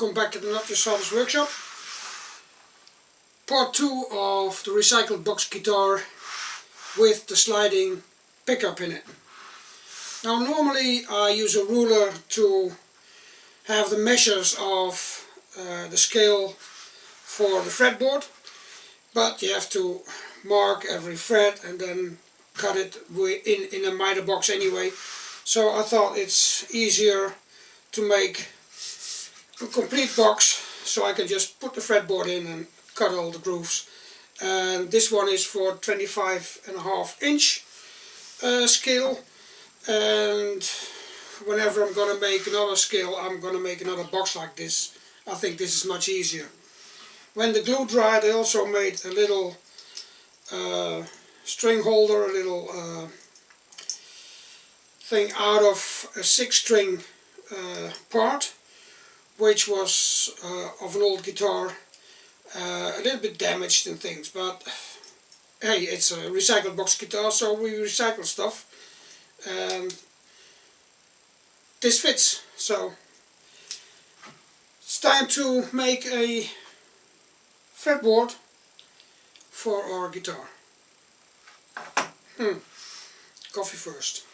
Welcome back to the Just Sawdust workshop. Part 2 of the recycled box guitar with the sliding pickup in it. Now normally I use a ruler to have the measures of the scale for the fretboard, but you have to mark every fret and then cut it in a miter box anyway. So I thought it's easier to make a complete box so I can just put the fretboard in and cut all the grooves. And this one is for 25.5 inch scale, and whenever I'm going to make another scale I'm going to make another box like this. I think this is much easier. When the glue dried I also made a little string holder, a little thing out of a 6-string part, which was of an old guitar, a little bit damaged and things, but hey, it's a recycled box guitar, so we recycle stuff, and this fits. So it's time to make a fretboard for our guitar. Coffee first.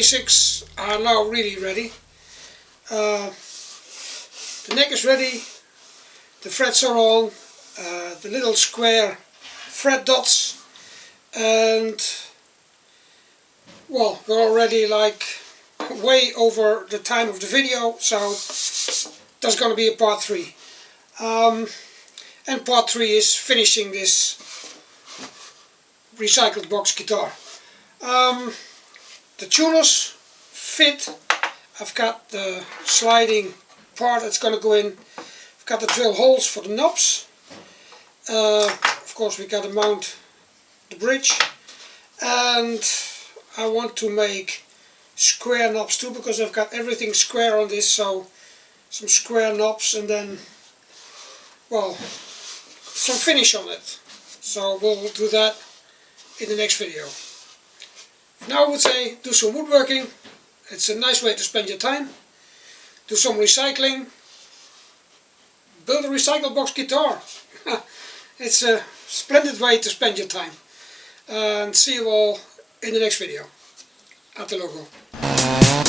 basics are now really ready. The neck is ready, the frets are on, the little square fret dots, and well, we're already like way over the time of the video, so there's going to be a part 3. And part 3 is finishing this recycled box guitar. The tuners fit. I've got the sliding part that's going to go in. I've got the drill holes for the knobs. Of course we got to mount the bridge, and I want to make square knobs too, because I've got everything square on this, so some square knobs, and then, well, some finish on it. So we'll do that in the next video. Now I would say do some woodworking. It's a nice way to spend your time. Do some recycling. Build a recycled box guitar. It's a splendid way to spend your time. And see you all in the next video. At the logo.